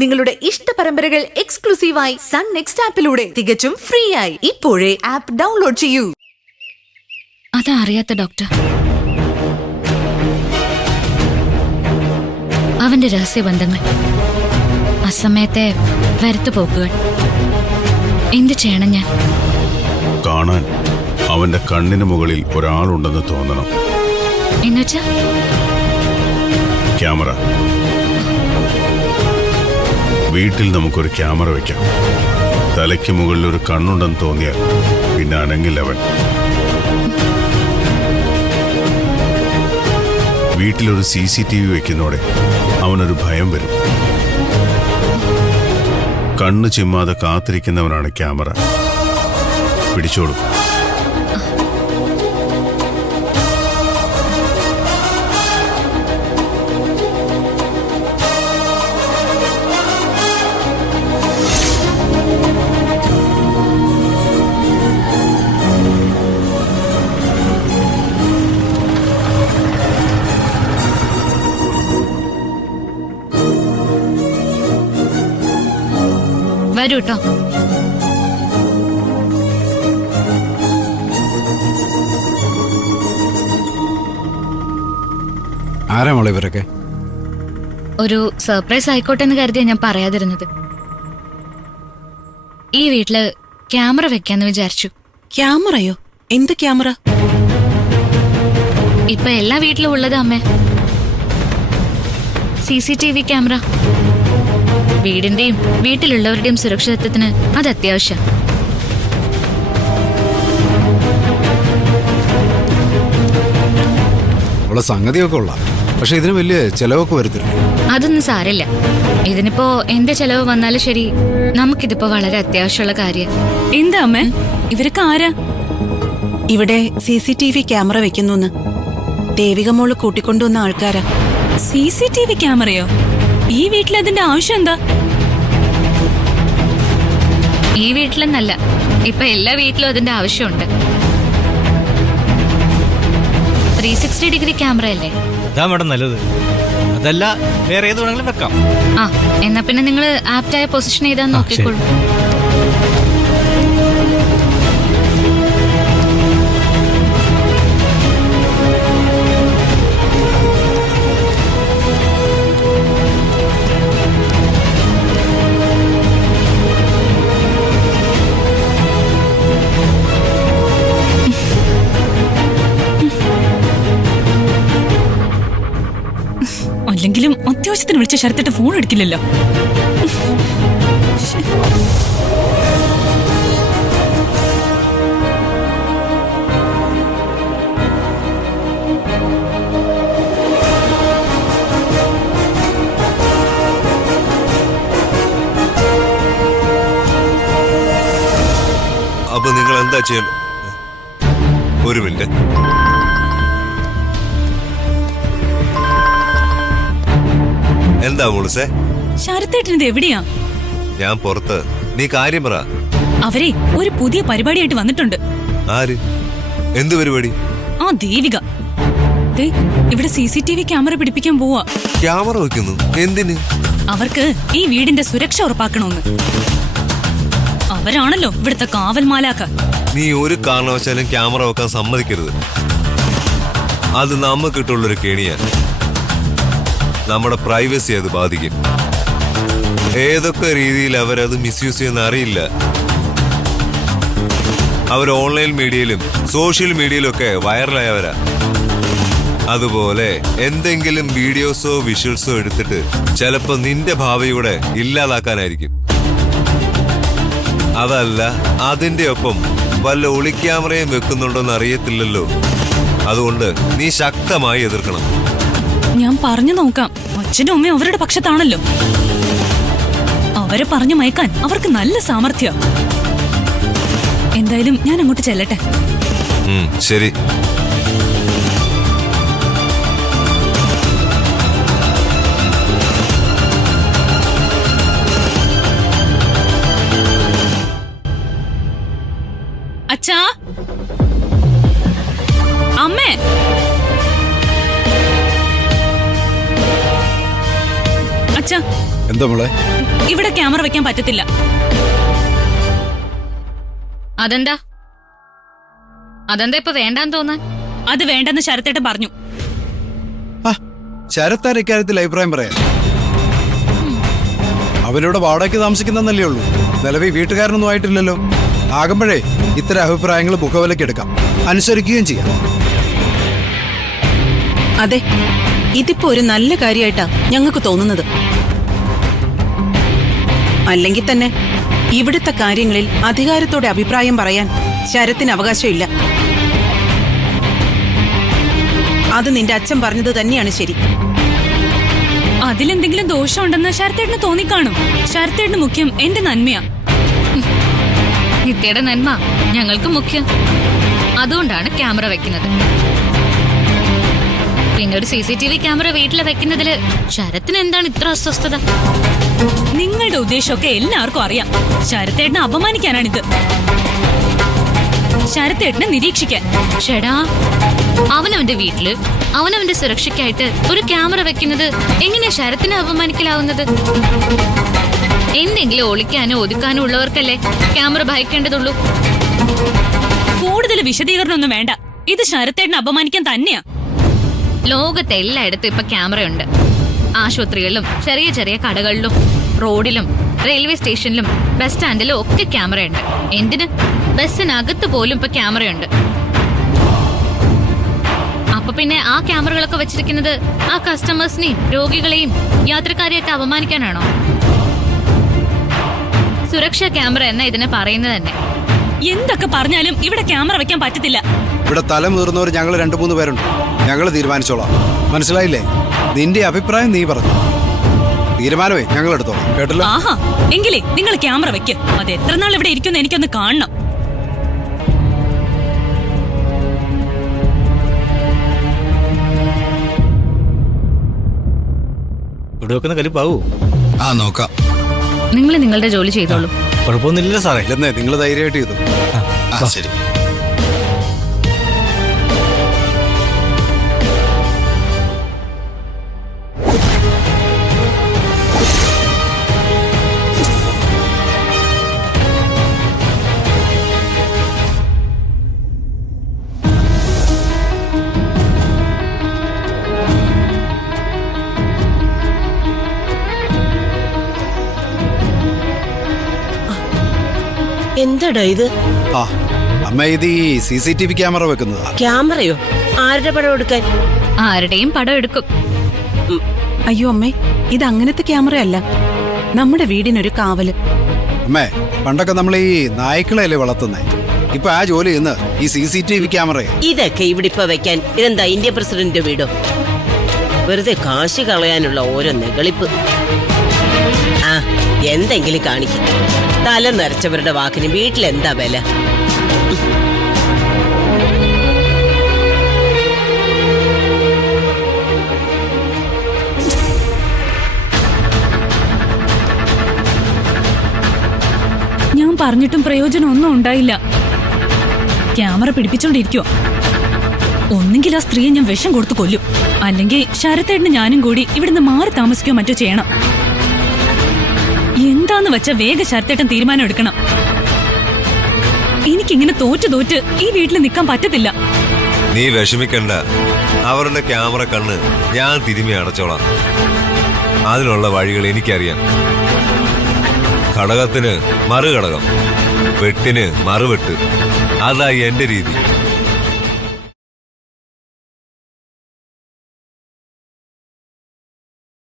നിങ്ങളുടെ ഇഷ്ട പരമ്പരകൾ എക്സ്ക്ലൂസീവായി സൺ നെക്സ്റ്റ് ആപ്പിലൂടെ തികച്ചും ഫ്രീ ആയി. ഇപ്പോഴേ ആപ്പ് ഡൗൺലോഡ് ചെയ്യൂ. അതറിയാത്ത ഡോക്ടർ അവന്റെ രഹസ്യബന്ധങ്ങൾ, അസമയത്തെ വരുത്തുപോക്കുകൾ, എന്ത് ചെയ്യണം ഞാൻ? കാണാൻ അവന്റെ കണ്ണിന് മുകളിൽ ഒരാളുണ്ടെന്ന് തോന്നണം. എന്നുവെച്ചാ ക്യാമറ. വീട്ടിൽ നമുക്കൊരു ക്യാമറ വെക്കാം. തലയ്ക്ക് മുകളിൽ ഒരു കണ്ണുണ്ടെന്ന് തോന്നിയാൽ പിന്നെ അനങ്ങില്ല അവൻ. വീട്ടിലൊരു CCTV വെക്കുന്നോടെ അവനൊരു ഭയം വരും. കണ്ണ് ചിമ്മാതെ കാത്തിരിക്കുന്നവനാണ് ക്യാമറ. പിടിച്ചോളൂ. വരൂ കേട്ടോ. ആരാ മോളെ ഇവരൊക്കെ? ഒരു സർപ്രൈസ് ആയിക്കോട്ടെ എന്ന് കരുതിയാ ഞാൻ പറയാതിരുന്നത്. ഈ വീട്ടില് ക്യാമറ വെക്കാന്ന് വിചാരിച്ചു. ക്യാമറയോ? എന്ത് ക്യാമറ? ഇപ്പൊ എല്ലാ വീട്ടിലും ഉള്ളത് അമ്മേ, CCTV ക്യാമറ. വീടിന്റെയും വീട്ടിലുള്ളവരുടെയും സുരക്ഷിതത്വത്തിന് അത് അത്യാവശ്യം. ഉള്ള സംഗതിയൊക്കെ ഉള്ള, പക്ഷെ ഇതിന് വലിയ ചെലവൊക്കെ വരുത്തില്ല. അതൊന്നും സാരില്ല. ഇതിനിപ്പോ എന്ത് ചെലവ് വന്നാലും ശരി, നമുക്കിതിപ്പോ വളരെ അത്യാവശ്യമുള്ള കാര്യം. എന്താ അമ്മേ, ഇവരൊക്കെ ആരാ? ഇവിടെ CCTV ക്യാമറ വെക്കുന്നു. ദേവിക മോള് കൂട്ടിക്കൊണ്ടുവന്ന ആൾക്കാരാ. CCTV ക്യാമറയോ? ഈ വീട്ടിൽ അതിന്റെ ആവശ്യം എന്താ? ഈ വീട്ടിലെന്നല്ല, ഇപ്പൊ എല്ലാ വീട്ടിലും അതിന്റെ ആവശ്യമുണ്ട്. 360 ഡിഗ്രി ക്യാമറ അല്ലേ? അതാ മേഡം നല്ലത്. അതല്ല വേറെ ഏത് വേണമെങ്കിലും വെക്കാം. ആ, എന്നാ പിന്നെ നിങ്ങൾ ആപ്റ്റായ പൊസിഷൻ ചെയ്താൽ നോക്കിക്കോളൂ. അല്ലെങ്കിലും അത്യാവശ്യത്തിന് വിളിച്ച ശരത്തിട്ട് ഫോൺ എടുക്കില്ലല്ലോ. അപ്പൊ നിങ്ങൾ എന്താ ചെയ്യാൻ? ഒരു മിനിറ്റ്. എന്താ മോളുസേ? ശരത്തേട്ടനത് എവിടെയാ? ഞാൻ പുറത്ത്. നീ കാര്യം പറ. അവരെ ഒരു പുതിയ പരിപാടിയായിട്ട് വന്നിട്ടുണ്ട്. ആര്? എന്ത് പരിപാടി? ആ ദേവിക. ദേ, ഇവിടെ CCTV ക്യാമറ പിടിപ്പിക്കാൻ പോവാ. ക്യാമറ വെക്കുന്നു? എന്തിന്? അവർക്ക് ഈ വീടിന്റെ സുരക്ഷ ഉറപ്പാക്കണമെന്ന്. അവരാണല്ലോ ഇവിടുത്തെ കാവൽ മാലാക്ക. നീ ഒരു കാരണവശാലും ക്യാമറ വെക്കാൻ സമ്മതിക്കരുത്. അത് നമുക്കിട്ടുള്ളൊരു കെണിയാ. നമ്മുടെ പ്രൈവസി അത് ബാധിക്കും. ഏതൊക്കെ രീതിയിൽ അവരത് മിസ്യൂസ് ചെയ്യുന്ന അറിയില്ല. അവർ ഓൺലൈൻ മീഡിയയിലും സോഷ്യൽ മീഡിയയിലും ഒക്കെ വൈറലായവരാ. അതുപോലെ എന്തെങ്കിലും വീഡിയോസോ വിഷ്വൽസോ എടുത്തിട്ട് ചിലപ്പോ നിന്റെ ഭാവിയുടെ ഇല്ലാതാക്കാനായിരിക്കും. അതല്ല, അതിന്റെ ഒപ്പം വല്ല ഒളിക്യാമറയും വെക്കുന്നുണ്ടോന്ന് അറിയത്തില്ലല്ലോ. അതുകൊണ്ട് നീ ശക്തമായി എതിർക്കണം. ഞാൻ പറഞ്ഞു നോക്കാം. അച്ഛനും അമ്മയും അവരുടെ പക്ഷത്താണല്ലോ. അവരെ പറഞ്ഞു മയക്കാൻ അവർക്ക് നല്ല സാമർഥ്യ. എന്തായാലും ഞാൻ അങ്ങോട്ട് ചെല്ലട്ടെ. ശരി. അച്ഛാ, അമ്മേ, അച്ഛാ എന്താ മോളെ? ഇവിടെ ക്യാമറ വെക്കാൻ പറ്റത്തില്ല. അതെന്താ ഇപ്പൊ വേണ്ടാന്ന് തോന്നാൻ? അത് വേണ്ടെന്ന് ശരത്തേട്ടൻ പറഞ്ഞു. ശരത്താൻ ഇക്കാര്യത്തിൽ അഭിപ്രായം പറയാം. അവരിവിടെ വാടകയ്ക്ക് താമസിക്കുന്നല്ലേ ഉള്ളൂ. നിലവിൽ വീട്ടുകാരനൊന്നും ആയിട്ടില്ലല്ലോ. ആകുമ്പോഴേ ഇത്തരം അഭിപ്രായങ്ങൾ മുഖവിലയ്ക്ക് എടുക്കാം, അനുസരിക്കുകയും ചെയ്യാം. അതെ, ഇതിപ്പോ ഒരു നല്ല കാര്യമായിട്ടാ ഞങ്ങൾക്ക് തോന്നുന്നത്. അല്ലെങ്കിൽ തന്നെ ഇവിടുത്തെ കാര്യങ്ങളിൽ അധികാരത്തോടെ അഭിപ്രായം പറയാൻ ശരത്തിന് അവകാശമില്ല. അത് നിന്റെ അച്ഛൻ പറഞ്ഞത് തന്നെയാണ് ശരി. അതിലെന്തെങ്കിലും ദോഷമുണ്ടെന്ന് ശരത്തേട്ടന് തോന്നിക്കാണും. ശരത്തേട്ടന് മുഖ്യം എന്റെ നന്മയാ. നിത്യയുടെ നന്മ ഞങ്ങൾക്ക് മുഖ്യം. അതുകൊണ്ടാണ് ക്യാമറ വെക്കുന്നത്. പിന്നെ ഒരു CCTV ക്യാമറ വീട്ടിൽ വെക്കുന്നതില് ശരത്തിന് എന്താണ് ഇത്ര അസ്വസ്ഥത? നിങ്ങളുടെ ഉദ്ദേശമൊക്കെ എല്ലാവർക്കും അറിയാം. ശരത്തേട്ടനെ അപമാനിക്കാനാണിത്. ശരത്തേട്ടനെ നിരീക്ഷിക്കാൻ. ഷെടാ, അവനവന്റെ വീട്ടില് അവനവന്റെ സുരക്ഷയ്ക്കായിട്ട് ഒരു ക്യാമറ വെക്കുന്നത് എങ്ങനെയാ ശരത്തിനെ അപമാനിക്കലാവുന്നത്? എന്തെങ്കിലും ഒളിക്കാനോ ഒതുക്കാനോ ഉള്ളവർക്കല്ലേ ക്യാമറ ഭയക്കേണ്ടതുള്ളൂ. കൂടുതൽ വിശദീകരണമൊന്നും വേണ്ട. ഇത് ശരത്തേട്ടനെ അപമാനിക്കാൻ തന്നെയാ. ലോകത്തെ എല്ലായിടത്തും ഇപ്പൊ ക്യാമറയുണ്ട്. ആശുപത്രികളിലും ചെറിയ ചെറിയ കടകളിലും റോഡിലും റെയിൽവേ സ്റ്റേഷനിലും ബസ് സ്റ്റാൻഡിലും ഒക്കെ ക്യാമറയുണ്ട്. എന്തിന്? ബസ്സിനകത്ത് പോലും ഇപ്പൊ ക്യാമറയുണ്ട്. അപ്പൊ പിന്നെ ആ ക്യാമറകളൊക്കെ വെച്ചിരിക്കുന്നത് ആ കസ്റ്റമേഴ്സിനെയും രോഗികളെയും യാത്രക്കാരെയൊക്കെ അപമാനിക്കാനാണോ? സുരക്ഷാ ക്യാമറ എന്നാ ഇതിനെ പറയുന്നത് തന്നെ. എന്തൊക്കെ പറഞ്ഞാലും ഇവിടെ ക്യാമറ വെക്കാൻ പറ്റത്തില്ല. ഇവിടെ തലമുതിർന്നവർ ഞങ്ങൾ 2-3 പേരുണ്ട്. ഞങ്ങൾ തീരുമാനിച്ചോളാം. മനസ്സിലായില്ലേ? നിന്റെ അഭിപ്രായം നീ പറഞ്ഞു. തീരുമാനമേ ഞങ്ങൾ എടുത്തോളാം. കേട്ടല്ലോ? ആഹാ, എങ്കിലേ നിങ്ങൾ ക്യാമറ വെക്ക്. അത് എത്ര നാൾ ഇവിടെ ഇരിക്കുമെന്ന് എനിക്കൊന്ന് കാണണം. ഇവിടെ വെക്കുന്ന കലിപ്പാവൂ? നോക്കാം. നിങ്ങൾ നിങ്ങളുടെ ജോലി ചെയ്തോളൂ. കുഴപ്പമൊന്നുമില്ല സാറേ. ഇല്ലെന്നേ, നിങ്ങൾ ധൈര്യമായിട്ട് ചെയ്തു. ശരി. എന്താടാ ഇത്? അമ്മ, ഇത് ഈ CCTV ക്യാമറ വെക്കുന്നതാ. ക്യാമറയോ? ആരുടെ പടം എടുക്കാൻ? ആരുടെയും പടം എടുക്കും. അയ്യോ അമ്മേ, ഇത് അങ്ങനത്തെ ക്യാമറയല്ല. നമ്മുടെ വീടിനൊരു കാവല്. അമ്മേ, പണ്ടൊക്കെ നമ്മൾ ഈ നായ്ക്കളെയല്ലേ വളർത്തുന്നേ. ഇപ്പൊ ആ ജോലി ചെയ്യുന്ന ഈ CCTV ക്യാമറയാ. ഇതൊക്കെ ഇവിടെ ഇപ്പൊ വെക്കാൻ ഇതെന്താ ഇന്ത്യ പ്രസിഡന്റ് വീടോ? വെറുതെ കാശ് കളയാനുള്ള ഓരോ നെകളിപ്പ്. ആ, എന്തെങ്കിലും കാണിക്കും. തല നിറച്ചവരുടെ വാക്കിന് വീട്ടിലെന്താ വില? ഞാൻ പറഞ്ഞിട്ടും പ്രയോജനമൊന്നും ഉണ്ടായില്ല. ക്യാമറ പിടിപ്പിച്ചോണ്ടിരിക്കുവോ? ഒന്നെങ്കിൽ ആ സ്ത്രീയെ ഞാൻ വിഷം കൊടുത്തു കൊല്ലും, അല്ലെങ്കിൽ ശരത്തേട്ടന് ഞാനും കൂടി ഇവിടുന്ന് മാറി താമസിക്കുകയോ മറ്റോ ചെയ്യണം. എന്താന്ന് വെച്ചാ വേഗം ശരത്തേട്ടൻ തീരുമാനം എടുക്കണം. എനിക്കിങ്ങനെ തോറ്റ് ഈ വീട്ടിൽ നിൽക്കാൻ പറ്റത്തില്ല. നീ വിഷമിക്കണ്ട. അവരുടെ ക്യാമറ കണ്ണ് ഞാൻ തിരുമ്മി അടച്ചോളാം. അതിനുള്ള വഴികൾ എനിക്കറിയാം. ഘടകത്തിന് മറുഘടകം, വെട്ടിന് മറുവെട്ട്. അതായി എന്റെ രീതി.